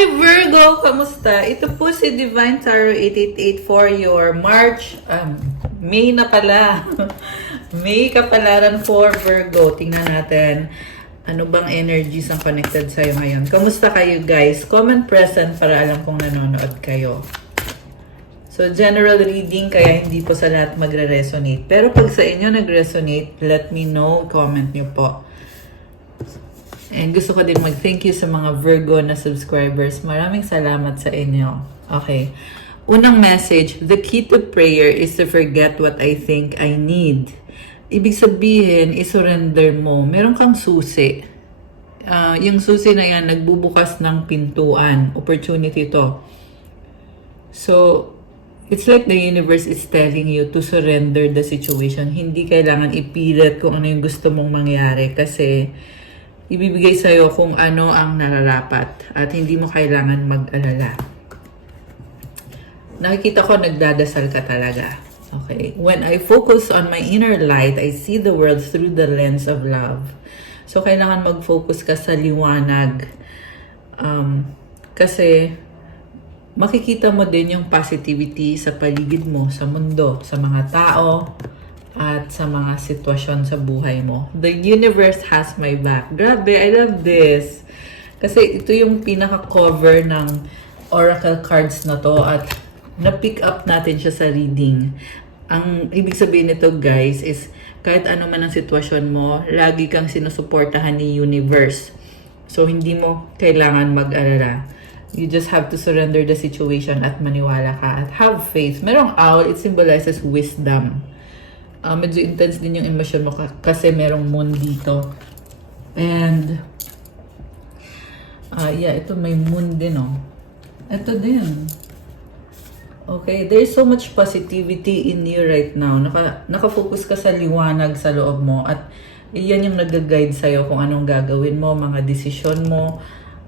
Hi Virgo! Kamusta? Ito po si Divine Tarot 888 for your March, May na pala. May kapalaran for Virgo. Tingnan natin ano bang energies ang connected sa'yo ngayon. Kamusta kayo guys? Comment present para alam kong nanonood kayo. So general reading kaya hindi po sa lahat magre-resonate. Pero pag sa inyo nag-resonate, let me know. Comment nyo po. And gusto ko din mag-thank you sa mga Virgo na subscribers. Maraming salamat sa inyo. Okay. Unang message, the key to prayer is to forget what I think I need. Ibig sabihin, isurrender mo. Meron kang susi. Yung susi na yan, nagbubukas ng pintuan. Opportunity to. So, it's like the universe is telling you to surrender the situation. Hindi kailangan ipilit kung ano yung gusto mong mangyari kasi ibibigay sa'yo kung ano ang nararapat at hindi mo kailangan mag-alala. Nakikita ko nagdadasal ka talaga. Okay. When I focus on my inner light, I see the world through the lens of love. So, kailangan mag-focus ka sa liwanag. Kasi makikita mo din yung positivity sa paligid mo, sa mundo, sa mga tao, at sa mga sitwasyon sa buhay mo. The universe has my back. Grabe, I love this. Kasi ito yung pinaka-cover ng oracle cards na to at na-pick up natin siya sa reading. Ang ibig sabihin nito guys is kahit ano man ang sitwasyon mo, lagi kang sinusuportahan ni universe. So hindi mo kailangan mag-alala. You just have to surrender the situation at maniwala ka at have faith. Merong owl, it symbolizes wisdom. Medyo intense din yung emotion mo kasi merong moon dito. And, ito may moon din, oh. Ito din. Okay, there's so much positivity in you right now. Nakafocus ka sa liwanag sa loob mo at iyan yung nag-guide sa'yo kung anong gagawin mo, mga desisyon mo,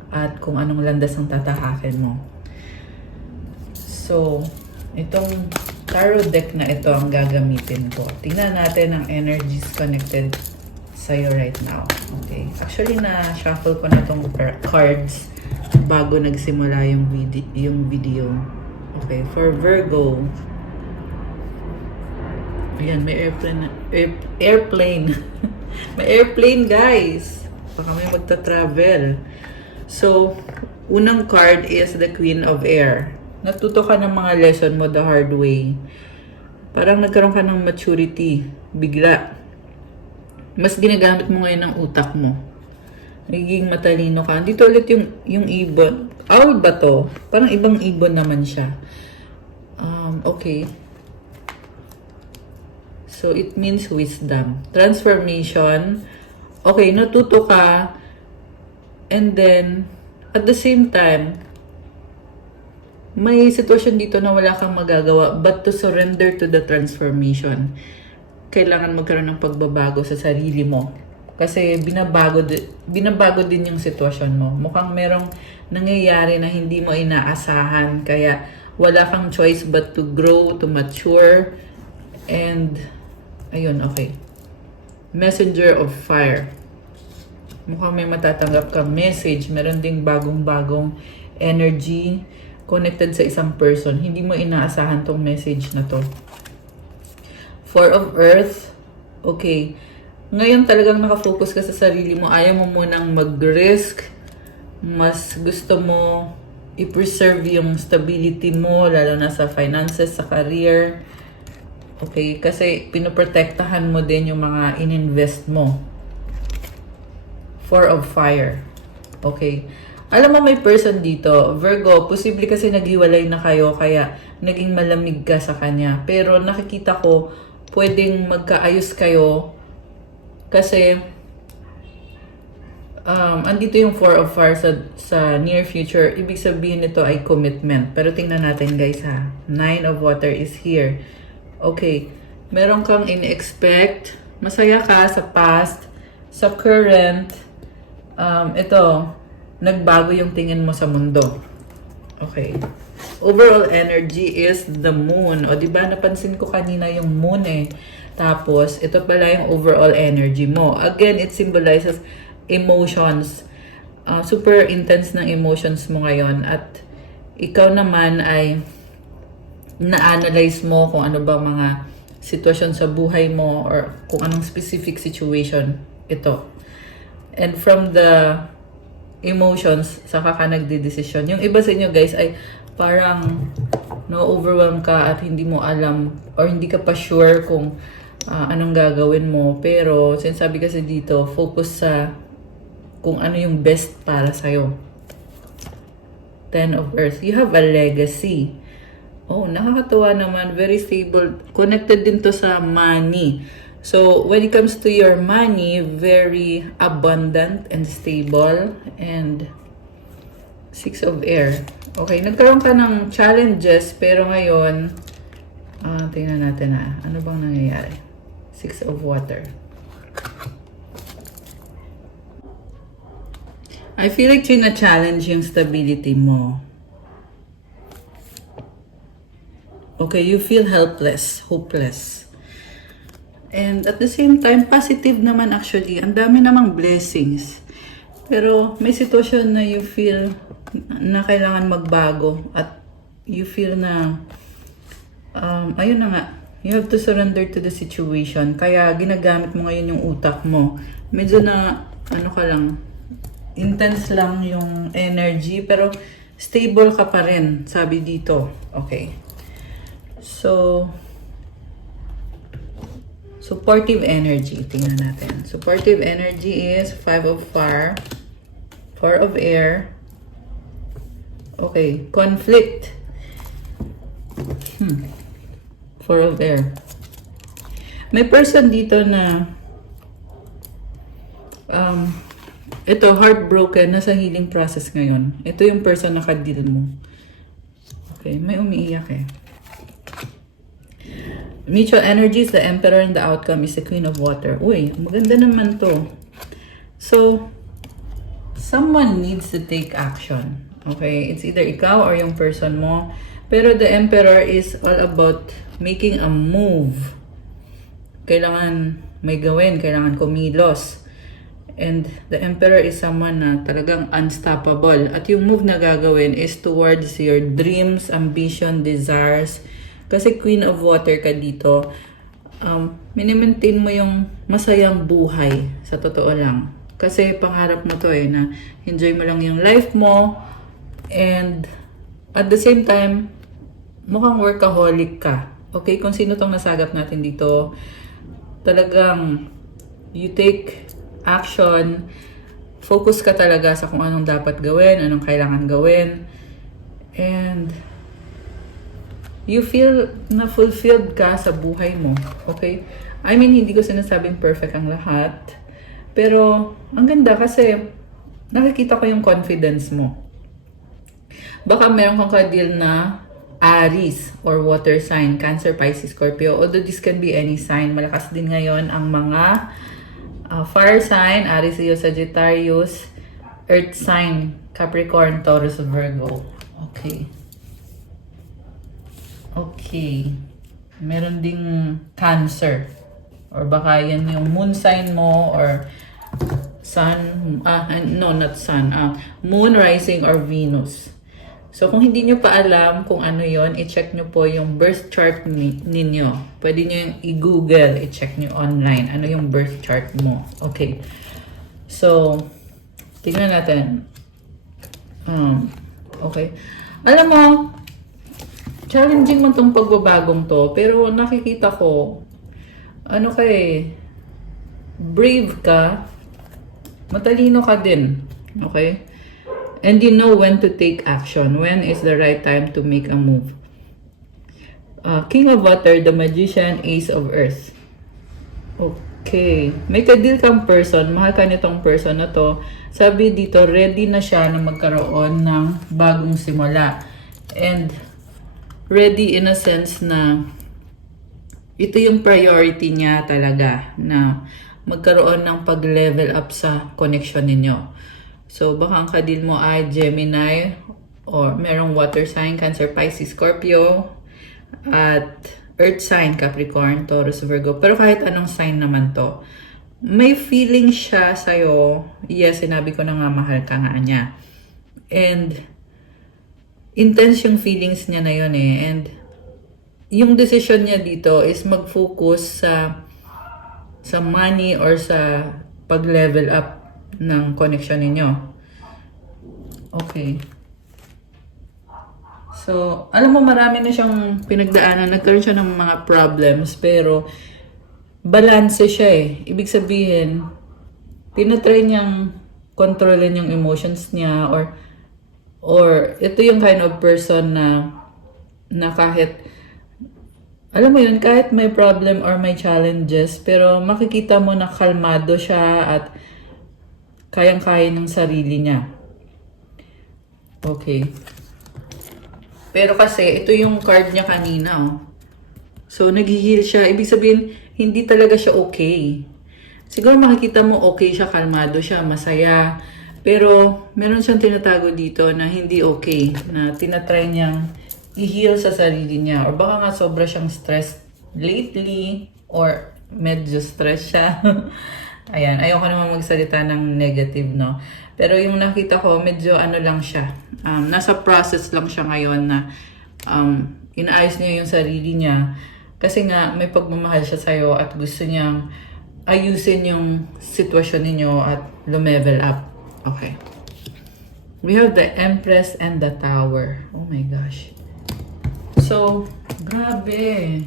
at kung anong landas ang tatahakin mo. So, itong tarot deck na ito ang gagamitin ko. Tingnan natin ang energies connected sa'yo right now. Okay. Actually, na-shuffle ko na itong cards bago nagsimula yung video. Okay. For Virgo. Ayan, may airplane. May airplane, guys. Baka may magta-travel. So, unang card is the Queen of Air. Natuto ka ng mga lesson mo the hard way. Parang nagkaroon ka ng maturity. Bigla. Mas ginagamit mo ngayon ang utak mo. Nagiging matalino ka. Dito ulit yung ibon. Owl ba to? Parang ibang ibon naman siya. Okay. So, it means wisdom. Transformation. Okay, natuto ka. And then, at the same time, may sitwasyon dito na wala kang magagawa but to surrender to the transformation. Kailangan magkaroon ng pagbabago sa sarili mo. Kasi binabago din yung sitwasyon mo. Mukhang merong nangyayari na hindi mo inaasahan. Kaya wala kang choice but to grow, to mature. And, ayun, okay. Messenger of Fire. Mukhang may matatanggap kang message. Meron ding bagong-bagong energy connected sa isang person. Hindi mo inaasahan tong message na to. Four of Earth. Okay. Ngayon talagang nakafocus ka sa sarili mo. Ayaw mo munang mag-risk. Mas gusto mo i-preserve yung stability mo, lalo na sa finances, sa career. Okay. Kasi pinoprotektahan mo din yung mga ininvest mo. Four of Fire. Okay. Alam mo may person dito, Virgo, posible kasi naghiwalay na kayo kaya naging malamig ka sa kanya. Pero nakikita ko, pwedeng magkaayos kayo kasi andito yung Four of Fire sa near future. Ibig sabihin nito ay commitment. Pero tingnan natin guys ha. Nine of Water is here. Okay. Meron kang in-expect. Masaya ka sa past, sa current. Ito, nagbago yung tingin mo sa mundo. Okay. Overall energy is the moon. O, diba, napansin ko kanina yung moon eh. Tapos, ito pala yung overall energy mo. Again, it symbolizes emotions. super intense ng emotions mo ngayon at ikaw naman ay na-analyze mo kung ano ba mga sitwasyon sa buhay mo or kung anong specific situation ito. And from the emotions, saka ka nagde-decision. Yung iba sa inyo guys ay parang no-overwhelm ka at hindi mo alam or hindi ka pa sure kung anong gagawin mo. Pero sinasabi kasi dito, focus sa kung ano yung best para sa'yo. 10 of Earth. You have a legacy. Oh, nakakatuwa naman. Very stable. Connected din to sa money. So, when it comes to your money, very abundant and stable. And 6 of Air. Okay, nagkaroon ka ng challenges, pero ngayon, tingnan natin ano bang nangyayari? 6 of Water. I feel like china-challenge yung stability mo. Okay, you feel helpless, hopeless. And at the same time, positive naman actually. Ang dami namang blessings. Pero may sitwasyon na you feel na kailangan magbago at you feel na ayun na nga, you have to surrender to the situation. Kaya ginagamit mo ngayon yung utak mo. Medyo na ka lang, intense lang yung energy pero stable ka pa rin, sabi dito. Okay. So supportive energy, tingnan natin. Supportive energy is 5 of Fire, 4 of Air. Okay, conflict. 4 of Air. May person dito na ito, heartbroken, nasa healing process ngayon. Ito yung person na ka-deal mo. Okay, may umiiyak eh. Mutual energies, the Emperor, and the outcome is the Queen of Water. Uy, maganda naman to. So, someone needs to take action. Okay, it's either ikaw or yung person mo. Pero the Emperor is all about making a move. Kailangan may gawin, kailangan kumilos. And the Emperor is someone na talagang unstoppable. At yung move na gagawin is towards your dreams, ambition, desires. Kasi Queen of Water ka dito. Minimaintain mo yung masayang buhay. Sa totoo lang. Kasi pangarap mo to na enjoy mo lang yung life mo. And at the same time, mukhang workaholic ka. Okay? Kung sino tong nasagap natin dito, talagang you take action, focus ka talaga sa kung anong dapat gawin, anong kailangan gawin, and you feel na fulfilled ka sa buhay mo. Okay? I mean, hindi ko sinasabing perfect ang lahat, pero ang ganda kasi nakikita ko yung confidence mo. Baka meron kang ka-deal na Aries or water sign, Cancer, Pisces, Scorpio. Although this can be any sign, malakas din ngayon ang mga fire sign, Aries, Leo, Sagittarius, earth sign, Capricorn, Taurus, Virgo. Okay. Okay. Meron ding Cancer. Or baka yan yung moon sign mo or sun, no, not sun, moon, rising, or Venus. So, kung hindi nyo pa alam kung ano yon, i-check nyo po yung birth chart ninyo. Pwede nyo yung i-google, i-check nyo online. Ano yung birth chart mo. Okay. So, tingnan natin. Okay. Alam mo, challenging man tong pagbabagong to, pero nakikita ko, brave ka, matalino ka din. Okay? And you know when to take action. When is the right time to make a move. King of Water, the Magician, Ace of Earth. Okay. May ka-deal kang person. Mahal ka nitong person na to. Sabi dito, ready na siya na magkaroon ng bagong simula. And ready in a sense na ito yung priority niya talaga na magkaroon ng pag-level up sa connection ninyo. So, baka ang kadil mo ay Gemini or merong water sign, Cancer, Pisces, Scorpio, at earth sign, Capricorn, Taurus, Virgo. Pero kahit anong sign naman to, may feeling siya sa'yo. Yes, sinabi ko na nga, mahal ka nga niya. And intense yung feelings niya na yun eh. And yung decision niya dito is mag-focus sa money or sa pag-level up ng connection ninyo. Okay. So, alam mo, marami na siyang pinagdaanan. Nagkaroon siya ng mga problems, pero balanse siya eh. Ibig sabihin, tinatry niyang kontrolin yung emotions niya, or ito yung kind of person na kahit, alam mo yun, kahit may problem or may challenges, pero makikita mo na kalmado siya at kayang-kaya ng sarili niya. Okay. Pero kasi, ito yung card niya kanina, oh. So, nag-heal siya. Ibig sabihin, hindi talaga siya okay. Siguro makikita mo okay siya, kalmado siya, masaya. Pero, meron siyang tinatago dito na hindi okay. Na tinatry niyang i-heal sa sarili niya. Or baka nga sobra siyang stressed lately. Or medyo stress siya. Ayan, ayoko naman magsalita ng negative, no? Pero yung nakita ko, medyo ano lang siya. Nasa process lang siya ngayon na inaayos niya yung sarili niya. Kasi nga, may pagmamahal siya sa'yo at gusto niyang ayusin yung sitwasyon ninyo at lumevel up. Okay. We have the Empress and the Tower. Oh my gosh. So, grabe.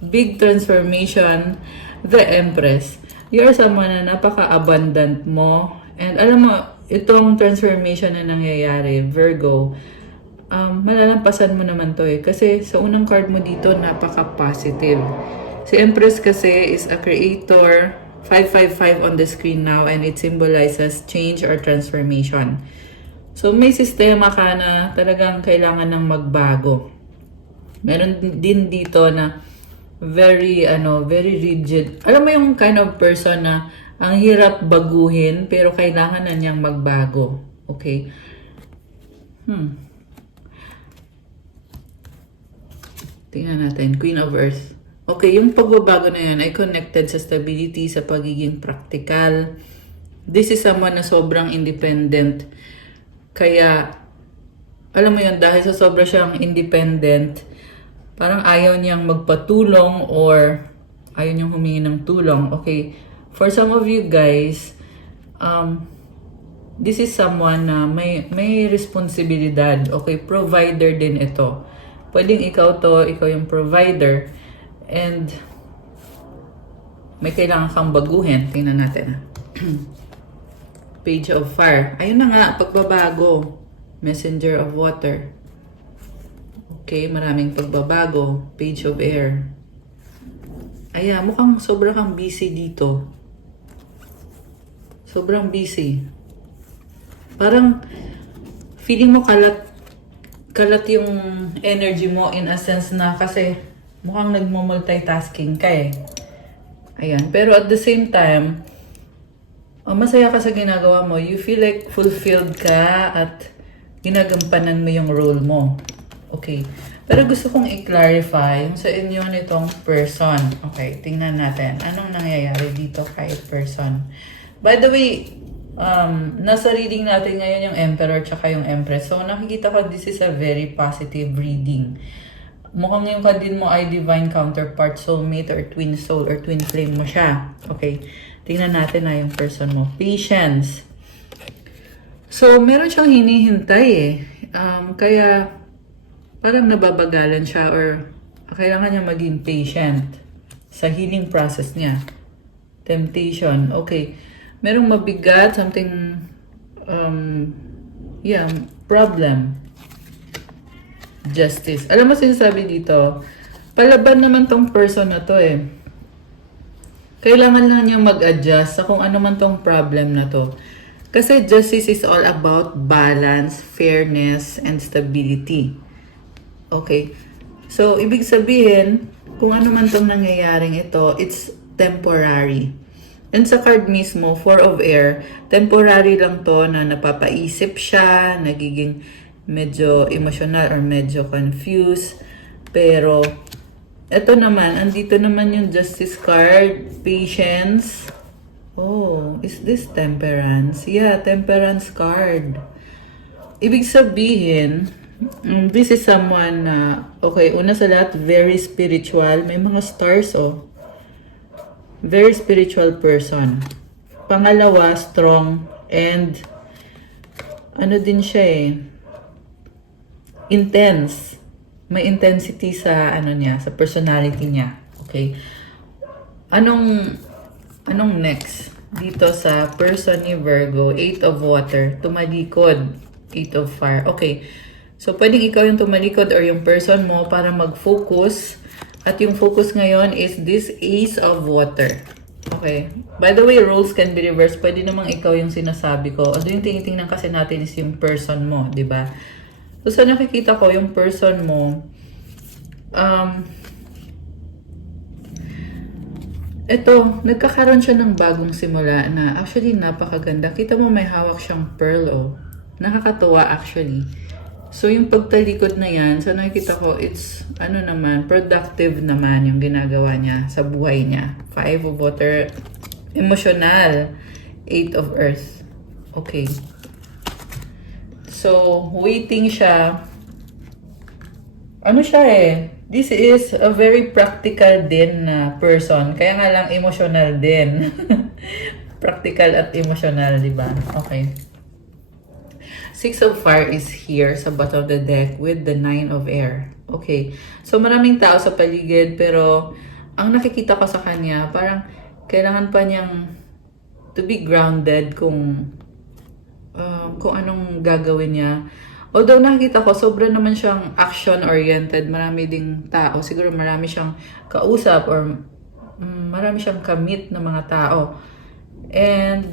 Big transformation. The Empress. You are someone na napaka-abundant mo. And alam mo, itong transformation na nangyayari, Virgo, malalampasan mo naman to eh. Kasi sa unang card mo dito, napaka-positive. Si Empress kasi is a creator, 555 on the screen now, and it symbolizes change or transformation. So may sistema ka na talagang kailangan ng magbago. Meron din dito na very rigid. Alam mo yung kind of person na ang hirap baguhin, pero kailangan na niyang magbago. Okay? Tingnan natin. Queen of Earth. Okay, yung pagbabago na yan ay connected sa stability, sa pagiging practical. This is someone na sobrang independent. Kaya, alam mo yun, dahil sa sobra siyang independent, parang ayaw niyang magpatulong or ayaw niyang humingi ng tulong. Okay? For some of you guys, this is someone na may responsibilidad. Okay, provider din ito. Pwedeng ikaw yung provider. And may kailangan kang baguhin. Tingnan natin. Page of Fire. Ayun na nga, pagbabago. Messenger of Water. Okay, maraming pagbabago. Page of Air. Ayan, mukhang sobrang kang busy dito. Sobrang busy. Parang feeling mo kalat yung energy mo in a sense na kasi mukhang nagmo-multitasking ka eh. Ayan. Pero at the same time, masaya ka sa ginagawa mo. You feel like fulfilled ka at ginagampanan mo yung role mo. Okay. Pero gusto kong i-clarify yung sa inyo nitong person. Okay, tingnan natin. Anong nangyayari dito kay person? By the way, nasa reading natin ngayon yung Emperor tsaka yung Empress. So, nakikita ko this is a very positive reading. Mukhang yung din mo ay divine counterpart, soulmate, or twin soul, or twin flame mo siya. Okay, tingnan natin na yung person mo. Patience. So, meron siyang hinihintay eh. Kaya, parang nababagalan siya or kailangan niya maging patient sa healing process niya. Temptation. Okay. Merong mabigat, something, problem. Justice. Alam mo, sinasabi dito, palaban naman tong person na to eh. Kailangan lang niyang mag-adjust sa kung ano man tong problem na to. Kasi justice is all about balance, fairness, and stability. Okay. So, ibig sabihin, kung ano man tong nangyayaring ito, it's temporary. And sa card mismo, Four of Air, temporary lang to na napapaisip siya, nagiging medyo emotional or medyo confused. Pero, ito naman, andito naman yung Justice card, patience. Oh, is this temperance? Yeah, temperance card. Ibig sabihin, this is someone na, okay, una sa lahat, very spiritual. May mga stars, oh. Very spiritual person. Pangalawa, strong. And, ano din siya eh, intense. May intensity sa, ano niya, sa personality niya. Okay. Anong next? Dito sa person ni Virgo, 8 of water, tumalikod, 8 of fire. Okay. So, pwedeng ikaw yung tumalikod or yung person mo para mag-focus. At yung focus ngayon is this ace of water. Okay. By the way, roles can be reversed. Pwede namang ikaw yung sinasabi ko. Ano yung tinitingnan kasi natin is yung person mo, di ba? So, sa nakikita ko, yung person mo, eto, nagkakaroon siya ng bagong simula na actually napakaganda. Kita mo may hawak siyang pearl, oh. Nakakatuwa actually. So, yung pagtalikod na yan, so nakikita ko, it's, ano naman, productive naman yung ginagawa niya sa buhay niya. 5 of water, emotional, 8 of earth. Okay. So, waiting siya. Ano siya eh? This is a very practical din na person. Kaya nga lang emotional din. Practical at emotional, di ba? Okay. 6 of fire is here sa bottom of the deck with the 9 of air. Okay. So, maraming tao sa paligid pero ang nakikita ko sa kanya, parang kailangan pa niyang to be grounded kung anong gagawin niya. Although nakikita ko, sobra naman siyang action-oriented. Marami ding tao. Siguro marami siyang kausap or marami siyang kamit na mga tao. And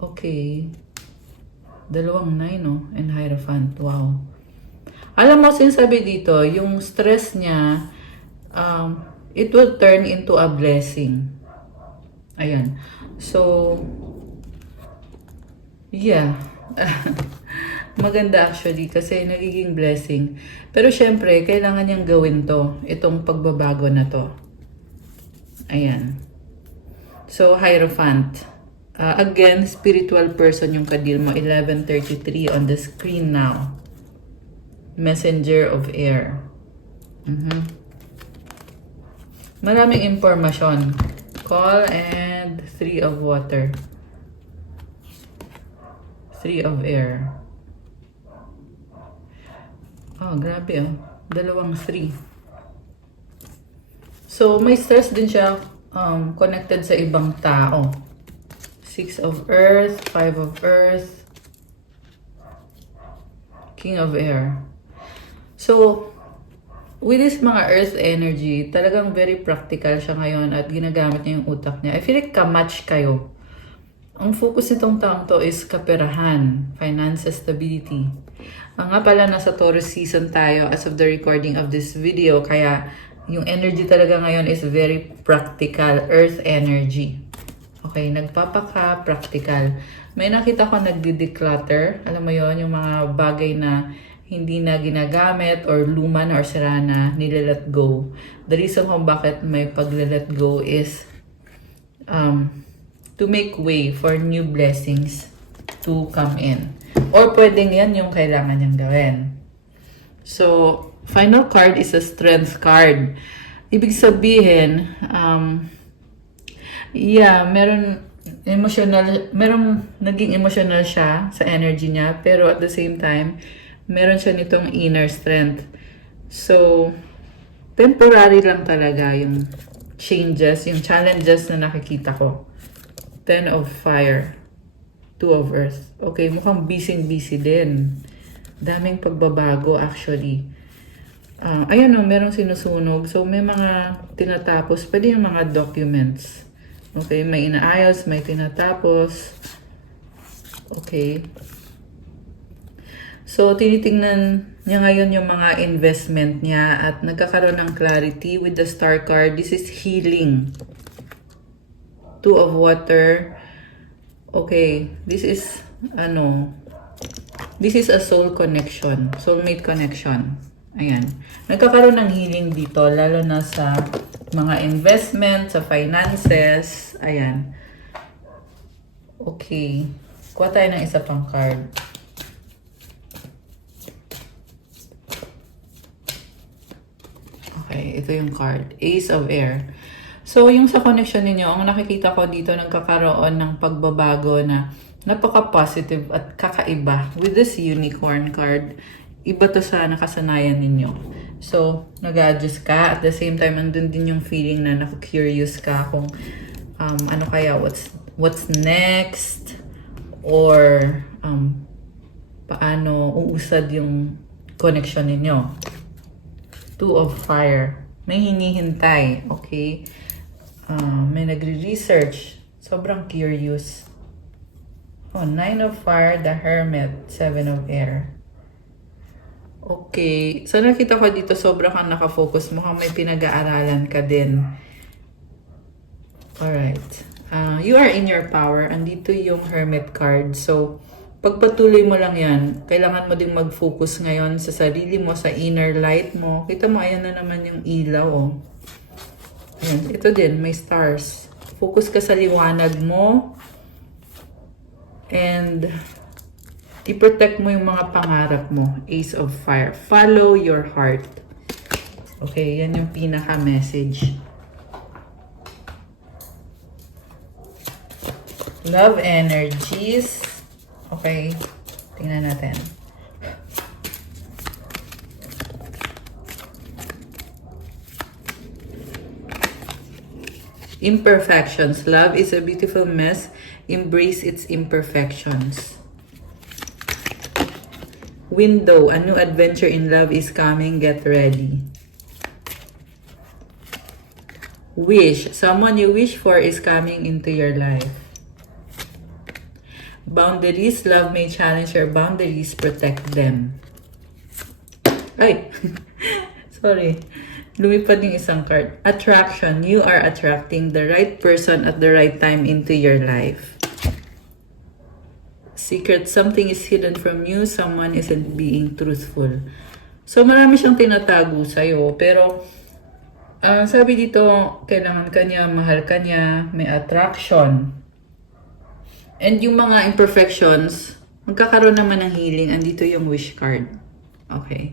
okay. 2 9, no? And Hierophant. Wow. Alam mo, sinasabi dito, yung stress niya, it will turn into a blessing. Ayan. So, yeah. Maganda actually kasi nagiging blessing. Pero syempre, kailangan niyang gawin to. Itong pagbabago na to. Ayan. So, Hierophant. Again, spiritual person yung kadil mo. 11:33 on the screen now. Messenger of air. Maraming impormasyon. Call and 3 of water. 3 of air. Oh, grabe oh. 2 3. So, may stress din siya connected sa ibang tao. 6 of earth, 5 of earth, King of air. So, with this mga earth energy, talagang very practical siya ngayon at ginagamit niya yung utak niya. I feel like kamatch kayo. Ang focus nitong taong to is kaperahan, finances, stability. Nga pala, nasa Taurus season tayo as of the recording of this video, kaya yung energy talaga ngayon is very practical, earth energy. Okay, nagpapaka-practical. May nakita ko nagdi-declutter. Alam mo yon, yung mga bagay na hindi na ginagamit or luma na or sira na, nile-let go. The reason kung bakit may pag-let go is to make way for new blessings to come in. Or pwedeng yan yung kailangan niyang gawin. So, final card is a strength card. Ibig sabihin, meron naging emotional siya sa energy niya, pero at the same time, meron siya nitong inner strength. So, temporary lang talaga yung changes, yung challenges na nakikita ko. 10 of fire, 2 of earth. Okay, mukhang busy din. Daming pagbabago actually. Ayan o, merong sinusunog. So, may mga tinatapos. Pwede yung mga documents. Okay, may inaayos, may tinatapos. Okay. So, tinitingnan niya ngayon yung mga investment niya at nagkakaroon ng clarity with the star card. This is healing. 2 of water. Okay, this is, this is a soul connection. Soulmate connection. Ayan. Nagkakaroon ng healing dito, lalo na sa mga investment, sa finances. Ayan. Okay. Kuha tayo ng isa pang card. Okay, ito yung card. Ace of Air. So, yung sa connection ninyo, ang nakikita ko dito, nagkakaroon ng pagbabago na napaka-positive at kakaiba. With this unicorn card, iba to sa nakasanayan ninyo. So, nag-adjust ka. At the same time, andun din yung feeling na naku-curious ka kung ano kaya, what's next, or paano uusad yung connection ninyo. Two of Fire. May hinihintay, okay? May nagre-research. Sobrang curious. Oh, Nine of Fire, the Hermit, Seven of Air. Okay. So, nakita ko dito, sobrang kang nakafocus. Mukhang may pinag-aaralan ka din. Alright. You are in your power. Andito yung Hermit card. So, pagpatuloy mo lang yan. Kailangan mo ding mag-focus ngayon sa sarili mo, sa inner light mo. Kita mo, ayan na naman yung ilaw, oh. Ayan. Ito din, may stars. Focus ka sa liwanag mo. And i-protect mo yung mga pangarap mo. Ace of Fire. Follow your heart. Okay, yan yung pinaka-message. Love energies. Okay, tingnan natin. Imperfections. Love is a beautiful mess. Embrace its imperfections. Window. A new adventure in love is coming. Get ready. Wish. Someone you wish for is coming into your life. Boundaries. Love may challenge your boundaries. Protect them. Ay! Sorry. Lumipad yung isang card. Attraction. You are attracting the right person at the right time into your life. Secret. Something is hidden from you. Someone isn't being truthful. So, marami siyang tinatago sa'yo. Pero, sabi dito, kailangan ka niya, mahal ka niya, may attraction. And yung mga imperfections, magkakaroon naman ng healing. Andito yung wish card. Okay.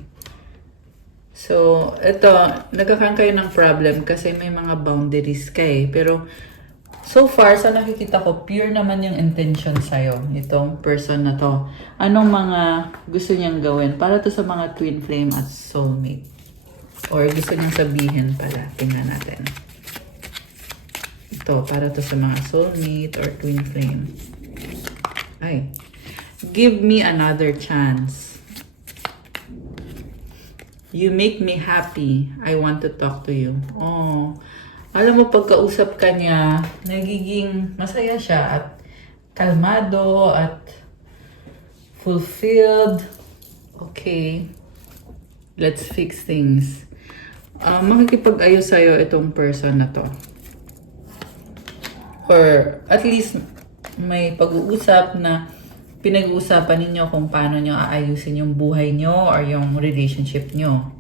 So, ito, nagkakaroon kayo ng problem kasi may mga boundaries ka eh. Pero, so far, sa nakikita ko, pure naman yung intention sa'yo. Itong person na to. Anong mga gusto niyang gawin? Para to sa mga twin flame at soulmate. Or gusto niyang sabihin pala. Tingnan natin. Ito, para to sa mga soulmate or twin flame. Ay. Give me another chance. You make me happy. I want to talk to you. Oh. Alam mo, pagkausap ka niya, nagiging masaya siya at kalmado at fulfilled. Okay. Let's fix things. Makikipag-ayos sa'yo itong person na to. Or at least may pag-uusap na pinag-uusapan ninyo kung paano nyo aayusin yung buhay nyo or yung relationship nyo.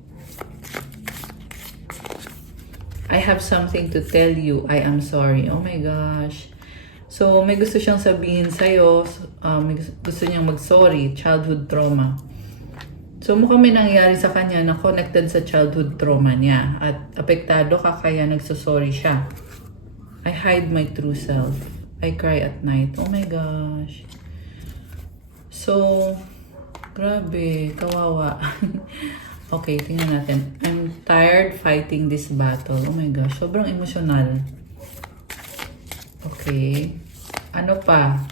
I have something to tell you. I am sorry. Oh my gosh. So, may gusto siyang sabihin sa'yo. May gusto niyang mag-sorry. Childhood trauma. So, mukhang may nangyari sa kanya na connected sa childhood trauma niya. At apektado ka kaya nagsosorry siya. I hide my true self. I cry at night. Oh my gosh. So, grabe. Kawawa. Okay, tingnan natin. I'm tired fighting this battle. Oh my gosh, sobrang emosyonal. Okay. Ano pa?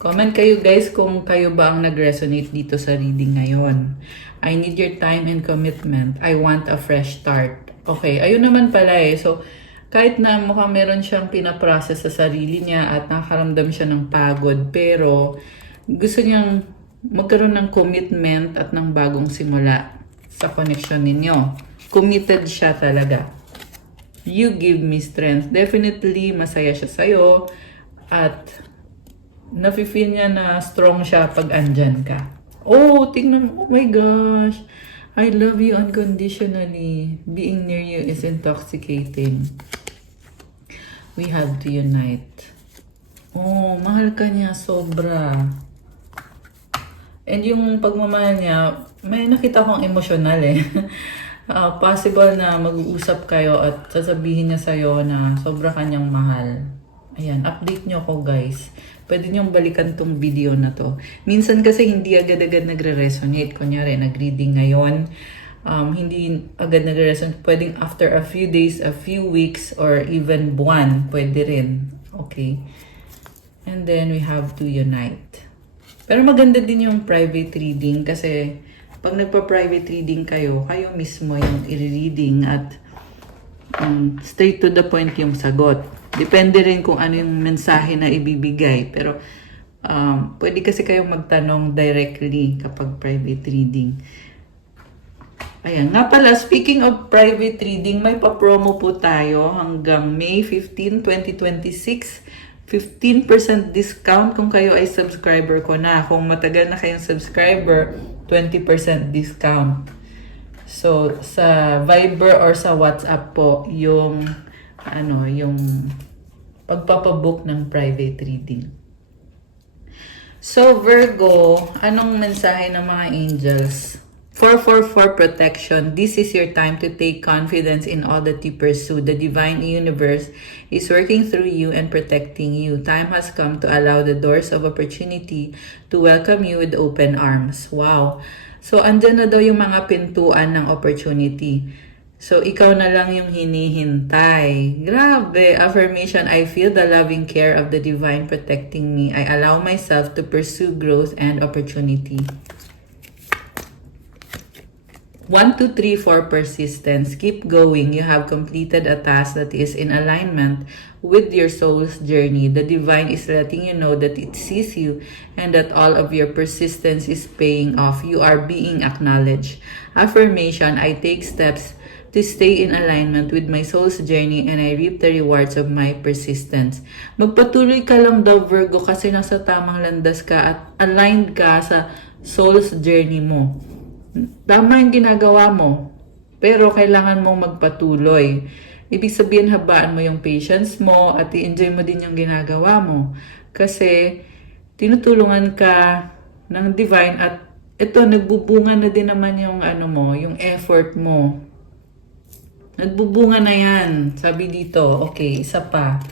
Comment kayo guys kung kayo ba ang nag-resonate dito sa reading ngayon. I need your time and commitment. I want a fresh start. Okay, ayun naman pala eh. So, kahit na mukhang meron siyang pinaprocess sa sarili niya at nakakaramdam siya ng pagod, pero gusto niyang magkaroon ng commitment at ng bagong simula sa connection ninyo. Committed siya talaga. You give me strength. Definitely, masaya siya sa'yo. At nafe-feel niya na strong siya pag andyan ka. Oh, tingnan mo. Oh my gosh. I love you unconditionally. Being near you is intoxicating. We have to unite. Oh, mahal ka niya sobra. And yung pagmamahal niya, may nakita kong emosyonal eh. Possible na mag-uusap kayo at sasabihin niya sa'yo na sobra kanyang mahal. Ayan, update niyo ako guys. Pwede niyong balikan tong video na to. Minsan kasi hindi agad-agad nagre-resonate. Kunyari, nag-reading ngayon. Hindi agad nagre-resonate. Pwedeng after a few days, a few weeks, or even buwan. Pwede rin. Okay. And then we have to unite. Pero maganda din yung private reading kasi pag nagpa-private reading kayo, kayo mismo yung i-reading at straight to the point yung sagot. Depende rin kung ano yung mensahe na ibibigay. Pero pwede kasi kayong magtanong directly kapag private reading. Ayan. Nga pala, speaking of private reading, may pa-promo po tayo hanggang May 15, 2026. 15% discount kung kayo ay subscriber ko na. Kung matagal na kayong subscriber, 20% discount. So, sa Viber or sa WhatsApp po, yung pagpapabook ng private reading. So, Virgo, anong mensahe ng mga angels? 444 protection. This is your time to take confidence in all that you pursue. The divine universe is working through you and protecting you. Time has come to allow the doors of opportunity to welcome you with open arms. Wow. So, andyan na daw yung mga pintuan ng opportunity. So, ikaw na lang yung hinihintay. Grabe. Affirmation, I feel the loving care of the divine protecting me. I allow myself to pursue growth and opportunity. 1, 2, 3, 4 persistence. Keep going. You have completed a task that is in alignment with your soul's journey. The divine is letting you know that it sees you and that all of your persistence is paying off. You are being acknowledged. Affirmation, I take steps to stay in alignment with my soul's journey and I reap the rewards of my persistence. Magpatuloy ka lang daw, Virgo, kasi nasa tamang landas ka at aligned ka sa soul's journey mo. Tama yung ginagawa mo, pero kailangan mong magpatuloy. Ibig sabihin, habaan mo yung patience mo at i-enjoy mo din yung ginagawa mo. Kasi tinutulungan ka ng divine at ito, nagbubunga na din naman yung yung effort mo. Nagbubunga na yan. Sabi dito, okay, isa pa.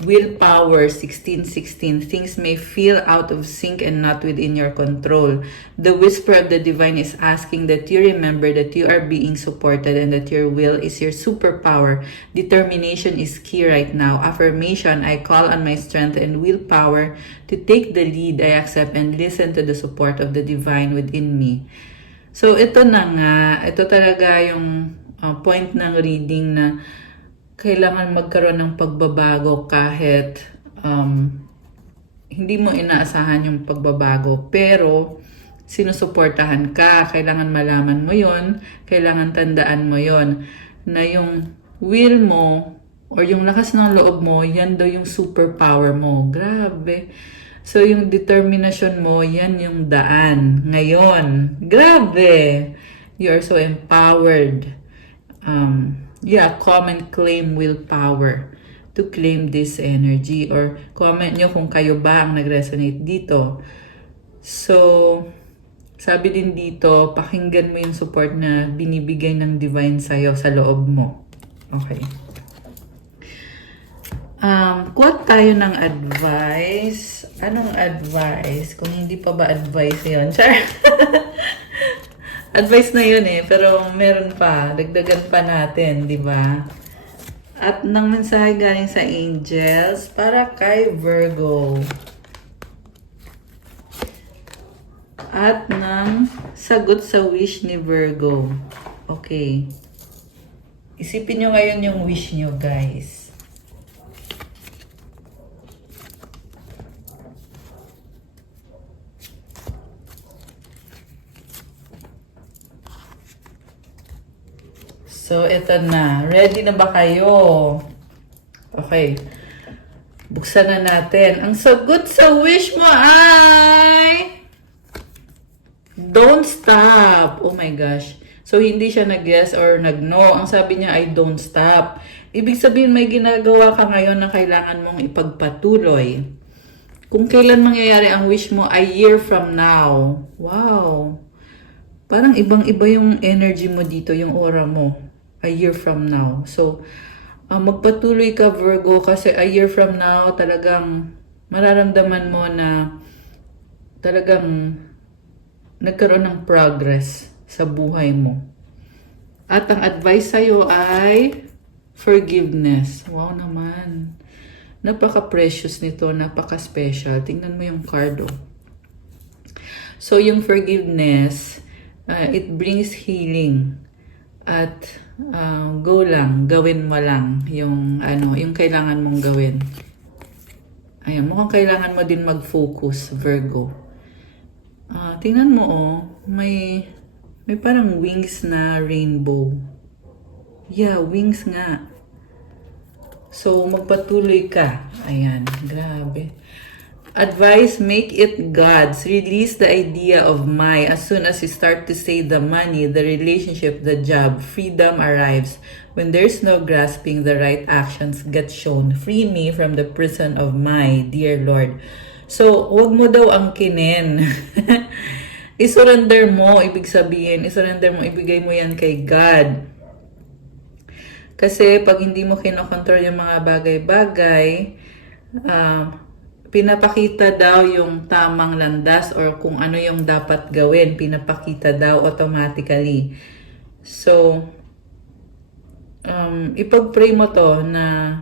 Willpower, 16:16. Things may feel out of sync and not within your control. The whisper of the divine is asking that you remember that you are being supported and that your will is your superpower. Determination is key right now. Affirmation, I call on my strength and willpower to take the lead. I accept and listen to the support of the divine within me. So, ito na nga. Ito talaga yung point ng reading na kailangan magkaroon ng pagbabago kahit hindi mo inaasahan yung pagbabago. Pero, sinusuportahan ka. Kailangan malaman mo yon, kailangan tandaan mo yon na yung will mo or yung lakas ng loob mo, yan daw yung superpower mo. Grabe. So, yung determination mo, yan yung daan. Ngayon, grabe. You are so empowered. Comment claim willpower to claim this energy, or comment nyo kung kayo ba ang nag-resonate dito. So, sabi din dito, pakinggan mo yung support na binibigay ng divine sa'yo sa loob mo. Okay. Quote tayo ng advice. Anong advice? Kung hindi pa ba advice yun? Char! Advice na yun eh, pero meron pa. Dagdagan pa natin, di ba? At ng mensahe galing sa angels para kay Virgo. At ng sagot sa wish ni Virgo. Okay. Isipin nyo ngayon yung wish nyo, guys. So, ito na. Ready na ba kayo? Okay. Buksan na natin. Ang sagot sa wish mo ay... Don't stop. Oh my gosh. So, hindi siya nag-yes or nag-no. Ang sabi niya ay don't stop. Ibig sabihin, may ginagawa ka ngayon na kailangan mong ipagpatuloy. Kung kailan mangyayari ang wish mo, a year from now. Wow! Parang ibang-iba yung energy mo dito, yung aura mo. A year from now. So, magpatuloy ka, Virgo, kasi a year from now, talagang mararamdaman mo na talagang nagkaroon ng progress sa buhay mo. At ang advice sa'yo ay forgiveness. Wow naman. Napaka-precious nito, napaka-special. Tingnan mo yung card, oh. So, yung forgiveness, it brings healing. At go lang, gawin mo lang yung yung kailangan mong gawin. Ayan, mukhang kailangan mo din mag-focus, Virgo. Tingnan mo, oh, may parang wings na rainbow. Yeah, wings nga. So, magpatuloy ka. Ayan, grabe. Advice, make it God's. Release the idea of my. As soon as you start to say the money, the relationship, the job, freedom arrives. When there's no grasping, the right actions get shown. Free me from the prison of my, dear Lord. So, huwag mo daw angkinin. I-surrender mo, ibig sabihin. I-surrender mo, ibigay mo yan kay God. Kasi pag hindi mo kinokontrol yung mga bagay-bagay, pinapakita daw yung tamang landas or kung ano yung dapat gawin. Pinapakita daw automatically. So, ipag-pray mo to na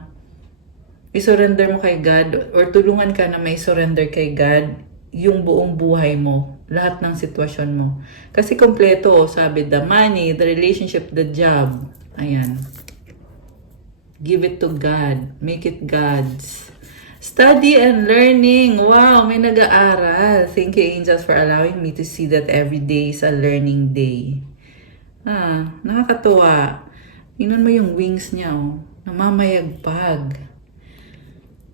isurrender mo kay God or tulungan ka na may surrender kay God yung buong buhay mo. Lahat ng sitwasyon mo. Kasi kompleto, sabi, the money, the relationship, the job. Ayan. Give it to God. Make it God's. Study and learning. Wow, may nag-aaral. Thank you, angels, for allowing me to see that every day is a learning day. Nakakatuwa. Tingnan mo yung wings niya, oh. Namamayagpag.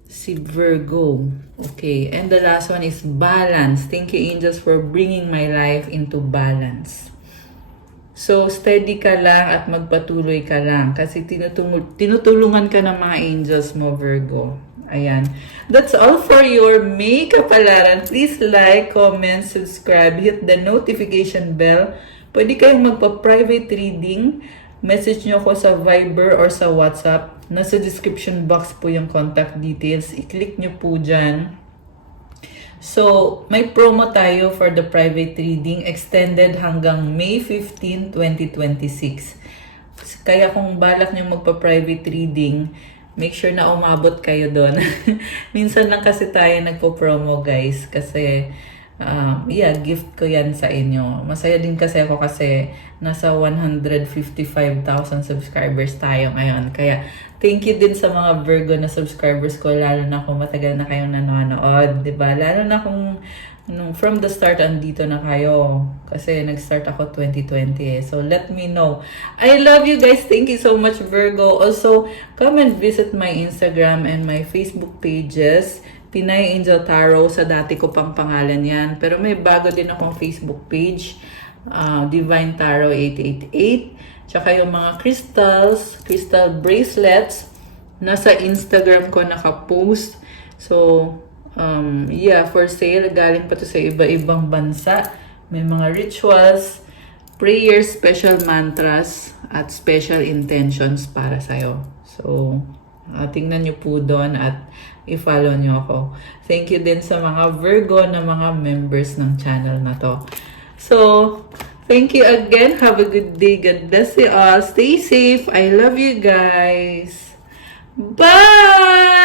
Si Virgo. Okay, and the last one is balance. Thank you, angels, for bringing my life into balance. So, steady ka lang at magpatuloy ka lang kasi tinutulungan ka ng mga angels mo, Virgo. Ayan. That's all for your May kapalaran. Please like, comment, subscribe, hit the notification bell. Pwede kayong magpa-private reading. Message nyo ko sa Viber or sa WhatsApp. Nasa description box po yung contact details. I-click nyo po dyan. So, may promo tayo for the private reading extended hanggang May 15, 2026. Kaya kung balak nyo magpa-private reading, make sure na umabot kayo doon. Minsan lang kasi tayo nagpo-promo, guys. Kasi, gift ko yan sa inyo. Masaya din kasi ako kasi nasa 155,000 subscribers tayo ngayon. Kaya, thank you din sa mga Virgo na subscribers ko, lalo na kung matagal na kayong nanonood, diba? Lalo na kung from the start andito na kayo. Kasi nag-start ako 2020 eh. So, let me know. I love you guys. Thank you so much, Virgo. Also, come and visit my Instagram and my Facebook pages. Pinay Angel Tarot, sa dati ko pang pangalan yan. Pero may bago din akong Facebook page, Divine Tarot 888. Tsaka yung mga crystals, crystal bracelets, nasa Instagram ko nakapost. So, for sale. Galing pa to sa iba-ibang bansa. May mga rituals, prayers, special mantras, at special intentions para sa'yo. So, tingnan nyo po doon at i-follow nyo ako. Thank you din sa mga Virgo na mga members ng channel na to. So, thank you again. Have a good day. God bless you all. Stay safe. I love you guys. Bye!